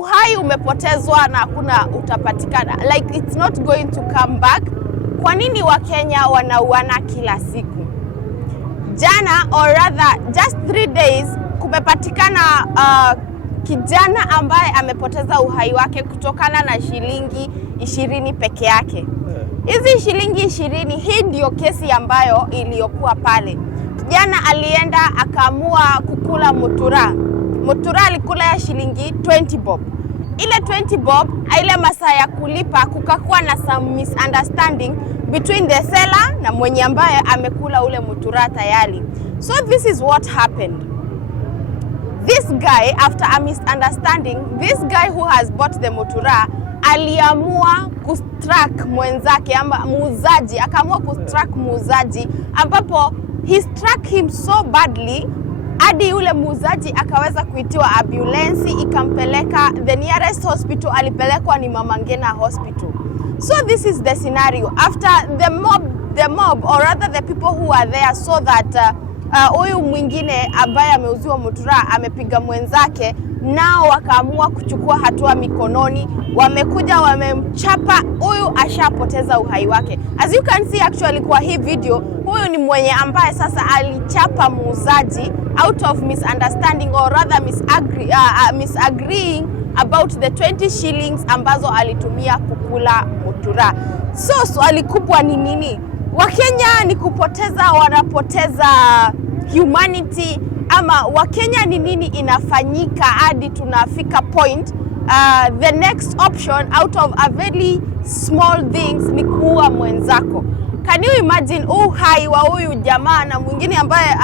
Uhai umepotezwa na hakuna utapatikana. Like it's not going to come back. Kwa nini Wakenya wanauana kila siku? Jana, or rather just 3 days, kumepatikana kijana ambaye amepoteza uhai wake kutokana na shilingi 20 peke yake. Hizi shilingi 20, hii ndio kesi ambayo iliyokuwa pale. Kijana alienda akaamua kukula mutura. Mutura alikula ya shilingi 20 bob. Ile 20 bob, ile masaa ya kulipa kukakuwa na some misunderstanding between the seller na mwenye ambaye amekula ule mutura tayari. So this is what happened. This guy, after a misunderstanding, this guy who has bought the mutura aliamua kustruck mwenzake ama muuzaji, akaamua kustruck muuzaji ambapo he struck him so badly hadi yule muuzaji akaweza kuitiwa ambulance ikampeleka the nearest hospital. Alipelekwa ni Mama Ngina Hospital. So this is the scenario. After the mob or rather the people who are there saw that huyu mwingine ambaye ameuziwa mutura amepiga mwenzake, nao wakaamua kuchukua hatua mikononi. Wamekuja wamemchapa, huyu ashapoteza uhai wake. As you can see actually kwa hii video, huyu ni mwenye ambaye sasa alichapa muuzaji out of misunderstanding or rather misagreeing about the 20 shillings ambazo alitumia kukula mutura. So swali kubwa ni nini? Wakenya ni kupoteza, wanapoteza humanity, ama Wakenya ni nini inafanyika hadi tunafika point the next option out of a very small things ni kuua mwenzako? Can you imagine uhai wa huyu jamaa na mwingine ambaye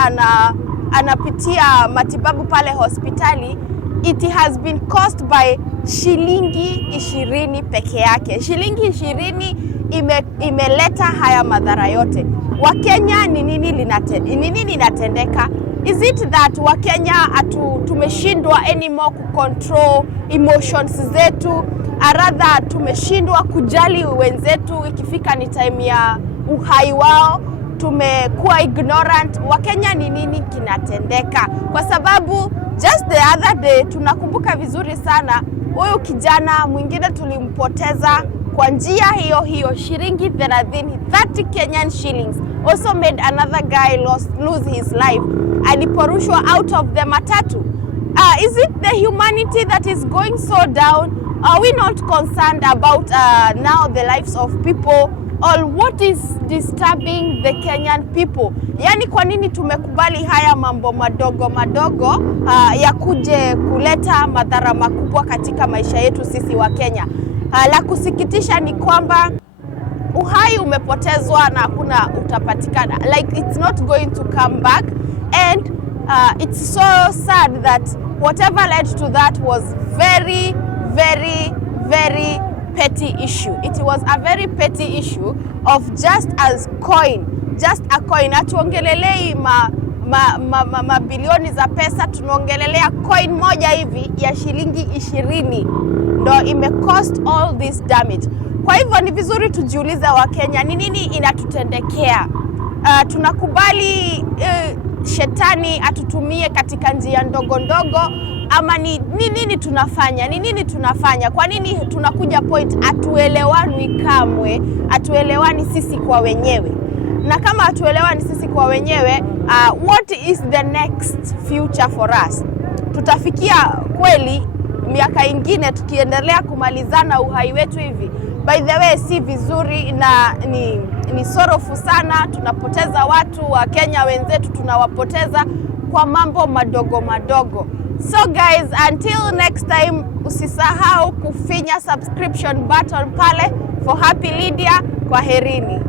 anapitia matibabu pale hospitali? It has been caused by shilingi 20 peke yake. Shilingi 20 imeleta haya madhara yote. Wakenya ni nini inatendeka? Is it that Wakenya tumeshindwa anymore kucontrol emotions zetu? Rather tumeshindwa kujali wenzetu ikifika ni time ya uhai wao? Tumekuwa ignorant. Wakenya ni nini kinatendeka? Kwa sababu just the other day tunakumbuka vizuri sana huyu kijana mwingine tulimpoteza kwa njia hiyo shilingi 30 Kenyan shillings also made another guy lose his life. Aliporushwa out of the matatu. Is it the humanity that is going so down? Are we not concerned about now the lives of people? Or what is disturbing the Kenyan people? Yani kwa nini tumekubali haya mambo madogo ya kuje kuleta madhara makubwa katika maisha yetu sisi wa Kenya? La kusikitisha ni kwamba uhai umepotezwa na hakuna utapatikana. Like it's not going to come back, and it's so sad that whatever led to that was very petty issue. It was a very petty issue of just a coin. Hatuongelelei mabilioni za pesa, tunaongelelea coin moja hivi ya shilingi 20 ndo imecost all this damage. Kwa hivyo ni vizuri tujiulize Wakenya, ni nini inatutendekea? Tunakubali shetani atutumie katika njia ndogo ama ni nini tunafanya? Ni nini tunafanya? Kwa nini tunakuja point atuelewani kamwe? Atuelewani sisi kwa wenyewe. Na kama atuelewani sisi kwa wenyewe, what is the next future for us? Tutafikia kweli miaka ingine tukiendelea kumalizana uhai wetu hivi? By the way, si vizuri na ni sorrowful sana. Tunapoteza watu wa Kenya wenzetu, tunawapoteza kwa mambo madogo. So guys, until next time, usisahau kufinya subscription button pale for Happy Lydia. Kwaherini.